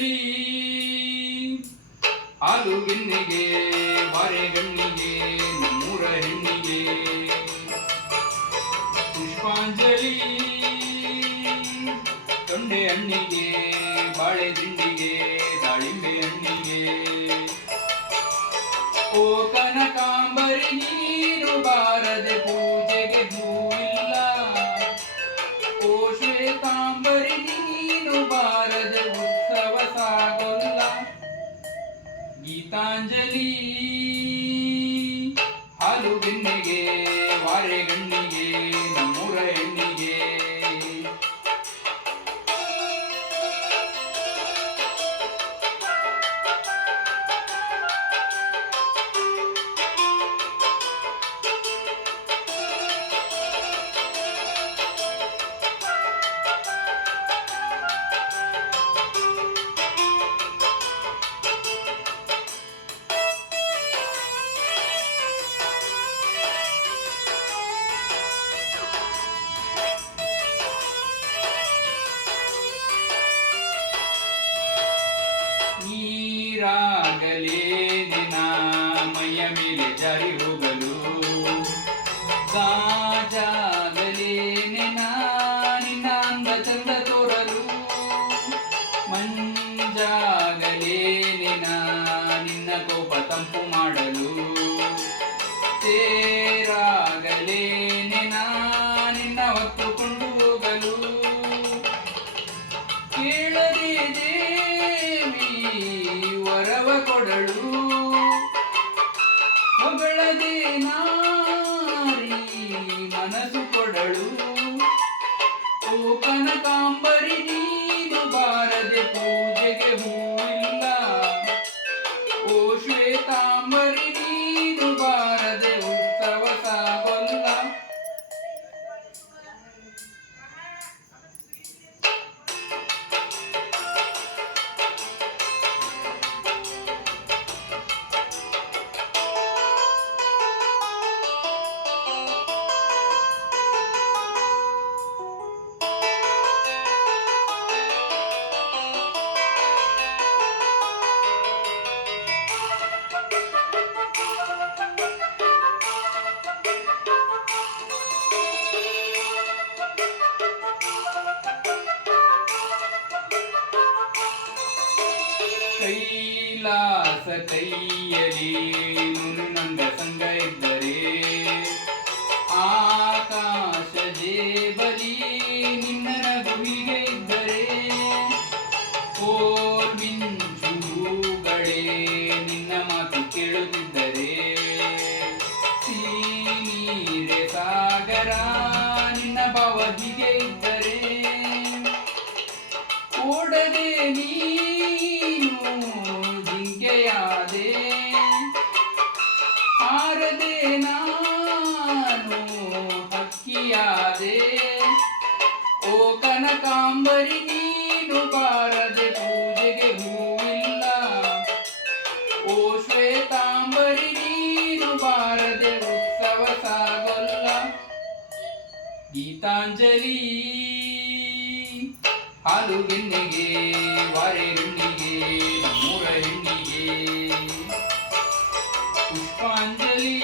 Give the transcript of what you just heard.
ಪುಷ್ಪಾಂಜಲಿ ಹಾಲುಗೆನ್ನಿಗೆ ಬಾರೆಗಣ್ಣಿಗೆ ನಮ್ಮೂರ ಹೆಣ್ಣಿಗೆ ಪುಷ್ಪಾಂಜಲಿ ತೊಂಡೆ ಹಣ್ಣಿಗೆ ಬಾಳೆ ದಿಂಡಿಗೆ ದಾಳಿಂಬೆ ಹಣ್ಣಿಗೆ ಓ ಕನಕಾಂಬರಿ ನೀನು ಬಾರದೆ ಪೂಜೆಗೆ ಹೂವಿಲ್ಲ ಓ ಶ್ವೇತಾಂಬರಿ ನೀನು ಬಾರದೆ ಉತ್ಸವ ಸಾಗೋಲ್ಲ ಗೀತಾಂಜಲಿ ಹಾಲುಗೆನ್ನೆಗೆ ವಾರೆಗಣ್ಣಿಗೆ ನಮ್ಮೂರ ಹೆಣ್ಣಿಗೆ ನೀರಾಗಲೇ ನಿನ್ನ ಮೈಯ ಮೇಲೆ ಜಾರಿ ಹೋಗಲು ಗಾಜಾಗಲೇ ನಿನ್ನ ಅಂದ ಚಂದ ತೋರಲು ಮಂಜಾಗಲೇ ನಿನ್ನ ಕೋಪ ತಂಪು ಮಾಡಲು ತೇರಾಗಲೇ ನಿನ್ನ ಹೊತ್ತುಕೊಂಡು ಹೋಗಲು ಕೇಳದೆ ದೇವಿ ವರವ ಕೊಡಳು ಹೊಗಳದೆ ನಾರಿ ಮನಸ್ಸು ಕೊಡಳು ಓ ಕನಕಾಂಬರಿ ನೀನು ಬಾರದೆ ಪೂಜೆಗೆ ಹೂವಿಲ್ಲ ಓ ಶ್ವೇತಾಂಬರಿ ನೀನು ಬಾರದೆ ಉತ್ಸವ ಸಾಗೋಲ್ಲ ಕೈಲಾಸ ಕೈಯಲಿ ನುಣ್ಣಂದ ಸಂಗ ಇದ್ದರೆ ಆಕಾಶ ಜೇಬಲಿ ನಿನ್ನ ನಗುವಿಗೆ ಇದ್ದರೆ ಓ ಮಿಂಚುಗಳೇ ನಿನ್ನ ಮಾತು ಕೇಳುತ್ತಿದ್ದರೆ ನೀರೆ ಸಾಗರ ನಿನ್ನ ಭಾವದಿಗೆ ಇದ್ದರೆ ಓಡದೆ ನೀನು ಜಿಂಕೆಯಾದೆ ಹಾರದೆ ನಾನು ಹಕ್ಕಿಯಾದೆ ಓ ಕನಕಾಂಬರಿ ನೀನು ಬಾರದೆ ಪೂಜೆಗೆ ಹೂವಿಲ್ಲ ಓ ಶ್ವೇತಾಂಬರಿ ನೀನು ಬಾರದೆ ಉತ್ಸವ ಸಾಗೋಲ್ಲ ಗೀತಾಂಜಲಿ ಹಾಲುಗೆನ್ನೆಗೆ ವಾರೆಗಣ್ಣಿಗೆ ನಮ್ಮೂರ ಹೆಣ್ಣಿಗೆ ಪುಷ್ಪಾಂಜಲಿ